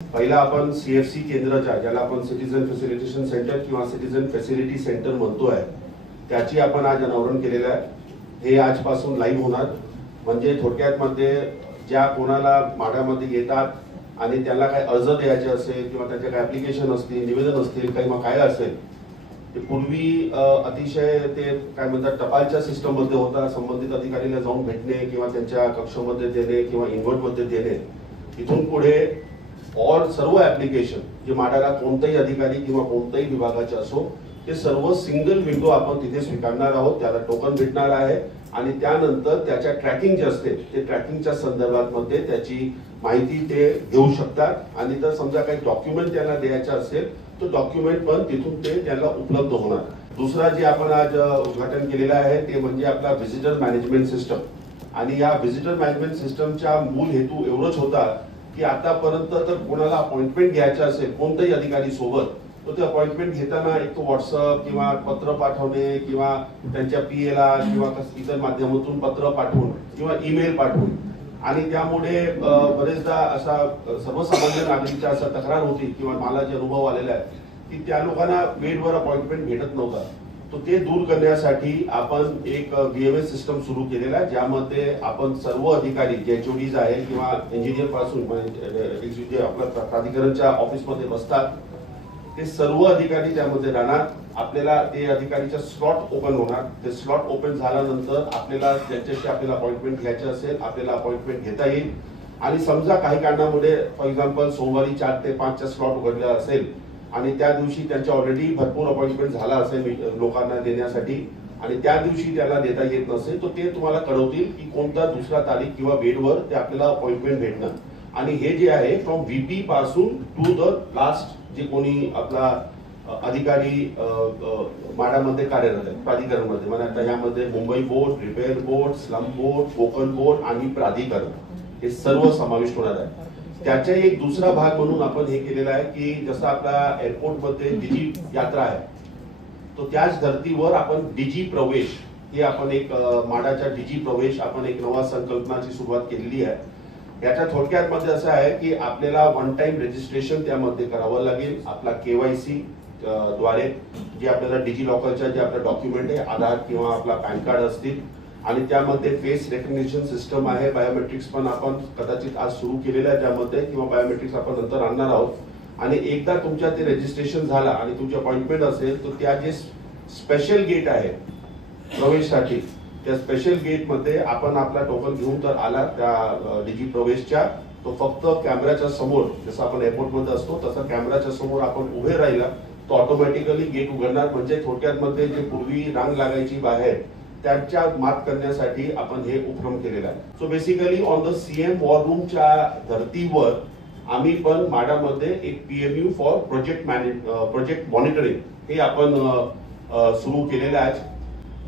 पहिला आपण CFC केंद्राच्या ज्याला आपण सिटीजन फॅसिलिटेशन सेंटर किंवा सिटीजन फॅसिलिटी सेंटर म्हणतोय त्याची आपण आज अनावरण केलेलं आहे। हे आजपासून लाईव्ह होणार, म्हणजे थोडक्यात मध्ये ज्या कोणाला माड्यामध्ये येतात आणि त्यांना काही अर्ज द्यायचे असेल किंवा त्यांचे काही ऍप्लिकेशन असतील, निवेदन असतील, काही मग काय असेल ते पूर्वी अतिशय ते काय म्हणतात टपालच्या सिस्टम मध्ये होता। संबंधित अधिकाऱ्याला जाऊन भेटणे किंवा त्यांच्या कक्षामध्ये देणे किंवा इन्व्हर्ट मध्ये देणे, इथून पुढे सर्व ऍप्लिकेशन जे माड्याला कोणताही अधिकारी किंवा कोणत्याही विभागाचे असो ते सर्व सिंगल विंडो आपण तिथे स्वीकारणार आहोत। त्याला टोकन भेटणार आहे आणि त्यानंतर त्याच्या ट्रॅकिंग जे असते ते ट्रॅकिंगच्या संदर्भात मध्ये त्याची माहिती ते घेऊ शकतात आणि जर समजा काही डॉक्युमेंट त्यांना द्यायचे असेल तो डॉक्युमेंट पण तिथून ते त्यांना उपलब्ध होणार। दुसरा जे आपण आज उद्घाटन केलेलं आहे ते म्हणजे आपला व्हिजिटर मॅनेजमेंट सिस्टम। आणि या व्हिजिटर मॅनेजमेंट सिस्टमचा मूल हेतू एवढंच होता की आतापर्यंत तर कोणाला अपॉइंटमेंट घ्यायचं असेल कोणत्याही अधिकारी सोबत तो ते अपॉइंटमेंट घेताना एक तो व्हॉट्सअप किंवा पत्र पाठवणे किंवा त्यांच्या PA ला किंवा इतर माध्यमातून पत्र पाठवून किंवा ईमेल पाठवून, आणि त्यामुळे बरेचदा असा सर्वसामान्य नागरिकांच्या असा तक्रार होती किंवा मला जे अनुभव आलेला आहे की त्या लोकांना वेळेवर अपॉइंटमेंट भेटत नव्हता। तो ते दूर करण्यासाठी आपण एक VMS सिस्टम सुरू केलेला आहे, ज्यामध्ये आपण सर्व अधिकारी जे HODs आहे किंवा इंजिनियर पासून जे आपल्या प्राधिकरणच्या ऑफिसमध्ये बसतात ते सर्व अधिकारी त्यामध्ये राहणार। आपल्याला ते अधिकारीचा स्लॉट ओपन होणार। ते स्लॉट ओपन झाल्यानंतर आपल्याला ज्यांच्याशी आपल्याला अपॉइंटमेंट घ्यायची असेल आपल्याला अपॉइंटमेंट घेता येईल। आणि समजा काही कारणामुळे फॉर एक्झाम्पल सोमवारी 4 ते 5 चा स्लॉट उघडला असेल आणि त्या दिवशी त्यांच्या ऑलरेडी भरपूर अपॉइंटमेंट झाला असेल लोकांना देण्यासाठी आणि त्या दिवशी त्याला देता येत नसेल तर ते तुम्हाला कळवतील की कोणता दुसरा तारीख किंवा वेळेवर ते आपल्याला अपॉइंटमेंट भेटणार। आणि हे जे आहे फ्रॉम VP पासून टू द लास्ट जे कोणी आपला अधिकारी माड्यामध्ये कार्यरत आहे प्राधिकरणमध्ये, म्हणजे आता यामध्ये Mumbai board, repair board, slum board, Konkan board आणि प्राधिकरण हे सर्व समाविष्ट होणार आहे। त्याचा एक दुसरा भाग म्हणून आपण हे केलेला आहे की जसं आपला एअरपोर्ट मध्ये डिजी यात्रा आहे तो त्याच धर्तीवर आपण डिजी प्रवेश हे आपण एक माडाच्या डिजी प्रवेश आपण एक नवा संकल्पनाची सुरुवात केलेली आहे। याच्या थोडक्यात मध्ये असं आहे की आपल्याला वन टाइम रजिस्ट्रेशन त्यामध्ये करावं लागेल। आपला KYC द्वारे जे आपल्याला डिजी लॉकरच्या जे आपलं डॉक्युमेंट आहे आधार किंवा आपला पॅन कार्ड असतील आणि त्यामध्ये फेस रेकग्निशन सिस्टम आहे, बायोमेट्रिक्स पण आपण कदाचित आज सुरू केलेलं आहे त्यामध्ये किंवा बायोमेट्रिक्स आपण नंतर आणणार आहोत। आणि एकदा तुमच्या ते रजिस्ट्रेशन झाला आणि तुमची अपॉइंटमेंट असेल तर त्या जे स्पेशल गेट आहे प्रवेशसाठी त्या स्पेशल गेट मध्ये आपण आपला टोकन घेऊन तर आला त्या डिजी प्रवेशच्या तो फक्त कॅमेराच्या समोर जसं आपण एअरपोर्ट मध्ये असतो तसं कॅमेराच्या समोर आपण उभे राहिला तो ऑटोमॅटिकली गेट उघडणार। म्हणजे थोडक्यात मध्ये जे पूर्वी रांग लागायची बाहेर त्यांच्या मात करण्यासाठी आपण हे उपक्रम केलेला आहे। So basically on the CM war रूमच्या धर्तीवर आम्ही पण माडामध्ये एक PMU फॉर प्रोजेक्ट मॉनिटरिंग हे आपण सुरू केलेलं आहे।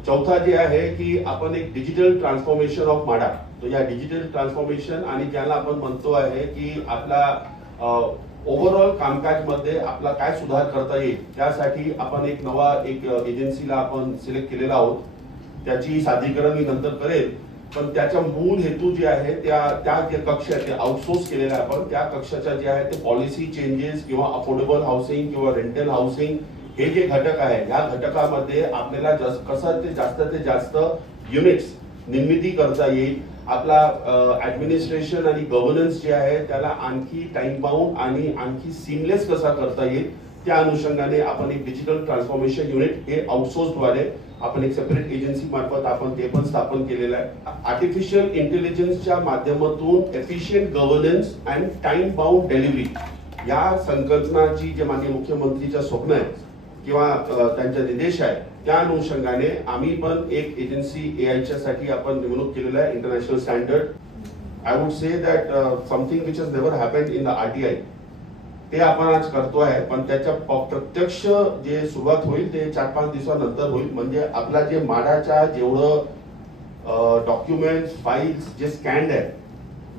चौथा जे आहे की आपण एक डिजिटल ट्रान्सफॉर्मेशन ऑफ माडा, तो या डिजिटल ट्रान्सफॉर्मेशन आणि ज्याला आपण म्हणतो आहे की आपला ओव्हरऑल कामकाज मध्ये आपला काय सुधार करता येईल त्यासाठी आपण एक नवा एक एजन्सीला आपण सिलेक्ट केलेला आहोत। त्याची सादरीकरण मी नंतर करेल, पण त्याचा मूळ हेतू जे आहे त्या जे कक्ष आहे ते आउटसोर्स केलेला आहे आपण। त्या कक्षाच्या जे आहे ते पॉलिसी चेंजेस किंवा अफोर्डेबल हाऊसिंग किंवा रेंटल हाऊसिंग हे जे घटक आहे या घटकामध्ये आपल्याला कसं ते जास्त युनिट्स निर्मिती करता येईल। आपला ऍडमिनिस्ट्रेशन आणि गव्हर्नन्स जे आहे त्याला आणखी टाइम बाउंड आणि आणखी सीमलेस कसा करता येईल त्या अनुषंगाने आपण एक डिजिटल ट्रान्सफॉर्मेशन युनिट हे आउटसोर्स द्वारे आपण एक सेपरेट एजन्सी मार्फत आपण ते पण स्थापन केलेलं आहे। आर्टिफिशियल इंटेलिजन्सच्या माध्यमातून efficient governance and time bound delivery या संकल्पनाची जे माननीय मुख्यमंत्रीचं स्वप्न आहे किंवा त्यांचा निर्देश आहे त्या अनुषंगाने आम्ही पण एक एजन्सी AI च्या साठी आपण निवडणूक केलेला आहे। International standard I would say that something which has never happened in the RTI ते आपण आज करतो आहे, पण त्याच्या प्रत्यक्ष जे सुरुवात होईल ते 4-5 दिवसानंतर होईल। म्हणजे आपला जे माडाच्या जेवढं डॉक्युमेंट्स फाईल्स जे स्कॅन्ड आहे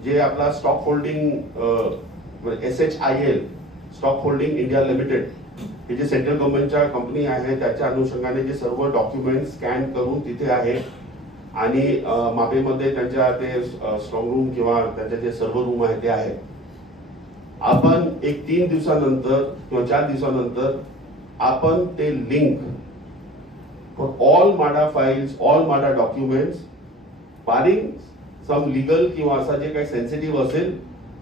जे आपला stock holding SHIL stock holding India limited हे जे सेंट्रल गव्हर्नमेंटच्या कंपनी आहे त्याच्या अनुषंगाने जे सर्व डॉक्युमेंट स्कॅन करून तिथे आहे आणि मापेमध्ये त्यांच्या ते स्ट्रॉंग रूम किंवा त्यांचे जे सर्व्हर रूम आहे ते आहे। आपण एक 3 दिवसानंतर किंवा 4 दिवसानंतर आपण ते लिंक फॉर ऑल माडा फाइल्स, ऑल माडा डॉक्युमेंट्स, बारिंग सम लीगल किंवा असा जे काही सेन्सिटिव्ह असेल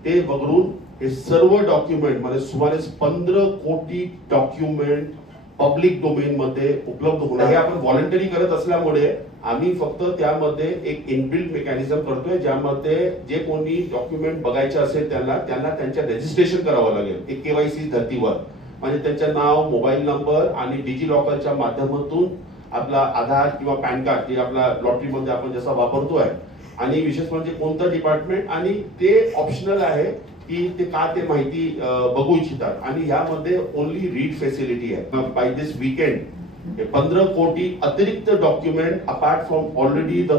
ते वगळून हे सर्व डॉक्युमेंट म्हणजे सुमारे 15 कोटी डॉक्युमेंट पब्लिक डोमेन मध्ये उपलब्ध होणार. हे आपण व्हॉलंटरी करत असल्यामुळे आम्ही फक्त त्यामध्ये एक इनबिल्ट मेकॅनिझम करतोय, ज्यामध्ये जे कोणी डॉक्युमेंट बघायचे असेल त्यांना त्यांच्या रजिस्ट्रेशन करावं लागेल एक केवायसी धर्तीवर. म्हणजे त्यांचं नाव, मोबाईल नंबर आणि डिजी लॉकरच्या माध्यमातून आपला आधार किंवा पॅन कार्ड जे आपला लॉटरीमध्ये आपण जसा वापरतोय, आणि विशेष म्हणजे कोणतं डिपार्टमेंट, आणि ते ऑप्शनल आहे की ते का ते माहिती बघू इच्छितात. आणि ह्यामध्ये ओनली रीड फॅसिलिटी आहे. बाय दिस वीकेंड 15 कोटी अतिरिक्त document apart from already the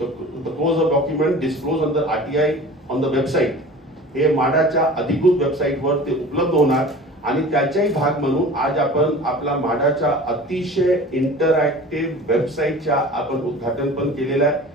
close of document disclose on the RTI on the website, हे माडाच्या अधिकृत वेबसाईटवर ते उपलब्ध होणार. आणि त्याचाही भाग म्हणून आज आपण आपला माडाच्या अतिशय इंटरॅक्टिव्ह वेबसाईटच्या आपण उद्घाटन पण केलेलं आहे.